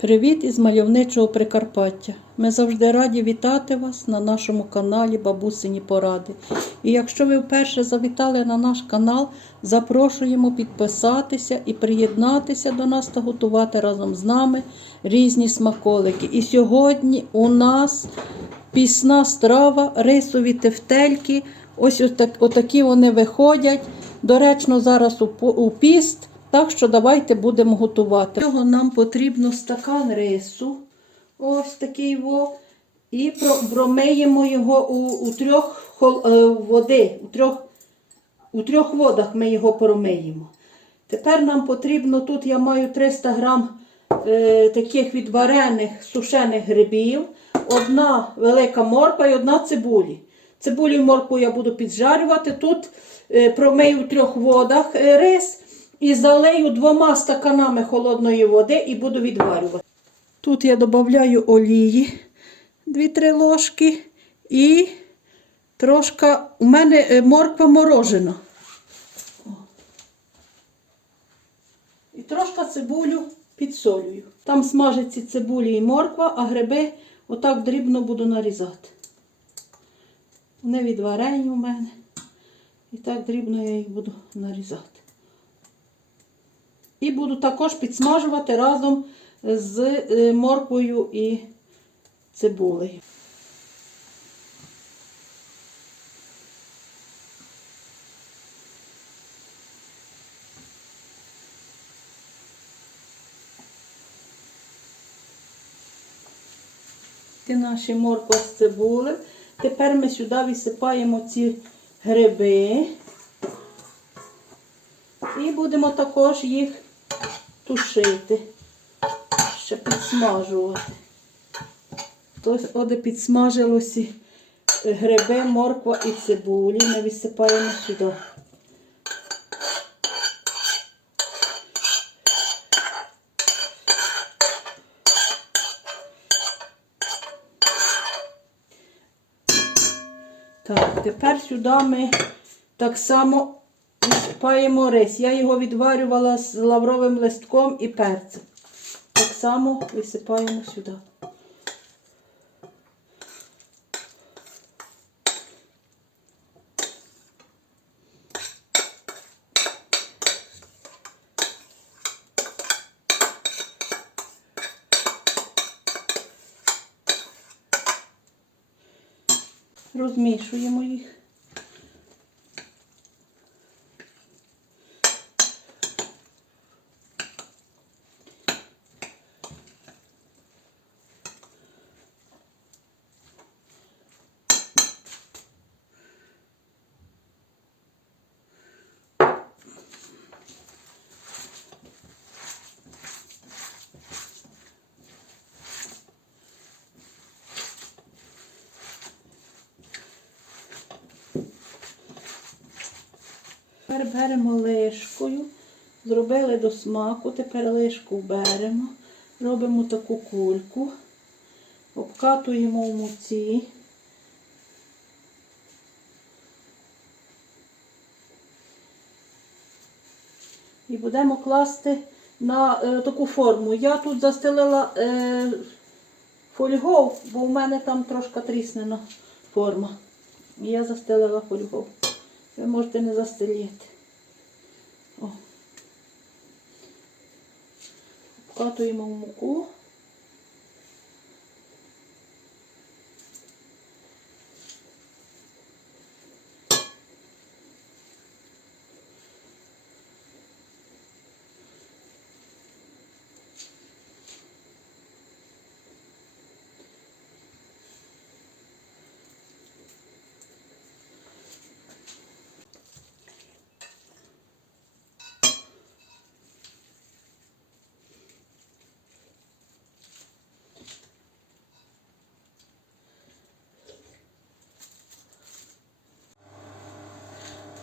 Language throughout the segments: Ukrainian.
Привіт із мальовничого Прикарпаття. Ми завжди раді вітати вас на нашому каналі Бабусині Поради. І якщо ви вперше завітали на наш канал, запрошуємо підписатися і приєднатися до нас та готувати разом з нами різні смаколики. І сьогодні у нас пісна страва, рисові тефтельки. Ось отак, отакі вони виходять. Доречно, зараз у, піст. Так що давайте будемо готувати. Для цього нам потрібно стакан рису. Ось такий во. І промиємо його у, у трьох е, води. У трьох, у трьох водах ми його промиємо. Тепер нам потрібно, тут я маю 300 грам е, таких відварених сушених грибів, одна велика морква і одна цибулі. Цибулю і моркву я буду піджарювати. Тут е, промию в трьох водах е, рис і залию двома стаканами холодної води і буду відварювати. Тут я додаю олії 2-3 ложки і трошки у мене е, морква морожена. І трошки цибулю підсолюю. Там смажиться цибулі і морква, а гриби отак дрібно буду нарізати. Вони відварені у мене. І так дрібно я їх буду нарізати. І буду також підсмажувати разом з е, морквою і цибулею. Наші морква з цибулею. Тепер ми сюди висипаємо ці гриби. І будемо також їх тушити, ще підсмажувати. Ось оде підсмажилося гриби, морква і цибулі. Ми висипаємо сюди. Так, тепер сюди ми так само висипаємо рис. Я його відварювала з лавровим листком і перцем. Так само висипаємо сюди. Розмішуємо їх. Тепер беремо лишкою, зробили до смаку, тепер лишку беремо, робимо таку кульку, обкатуємо в муці. І будемо класти на е, таку форму. Я тут застелила е, фольгов, бо у мене там трошки тріснена форма. Я застелила фольгов. Ви можете не застеліти. О. Вкатуємо в муку.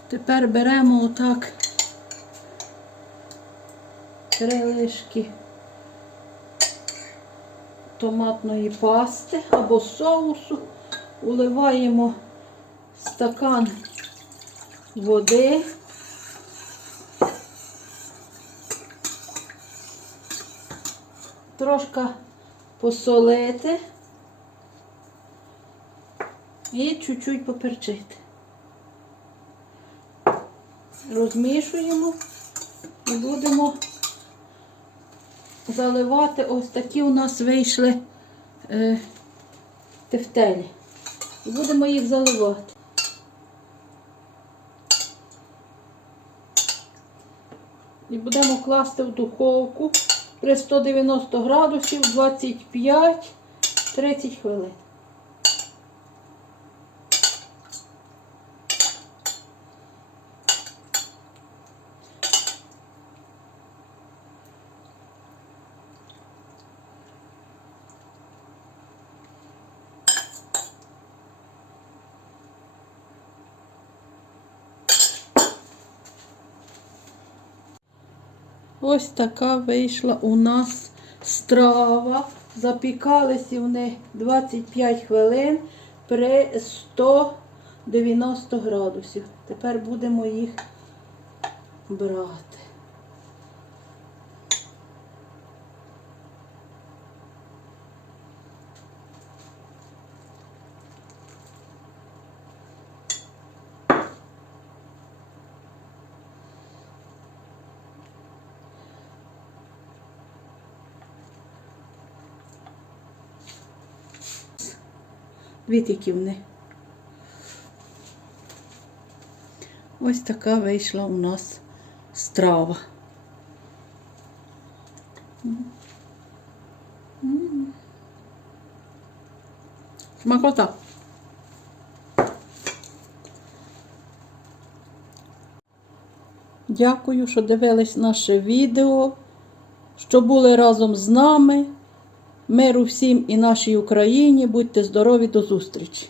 Тепер беремо отак три лишки томатної пасти або соусу, уливаємо стакан води. трошки посолити і чуть-чуть поперчити. Розмішуємо і будемо заливати ось такі у нас вийшли е, тефтелі. І будемо їх заливати. І будемо класти в духовку при 190 градусів 25-30 хвилин. Ось така вийшла у нас страва. Запікалися вони 25 хвилин при 190 градусів. Тепер будемо їх брати. Дві які вони. Ось така вийшла у нас страва. Смакота. Дякую, що дивились наше відео, що були разом з нами. Миру всім і нашій Україні. Будьте здорові, до зустрічі!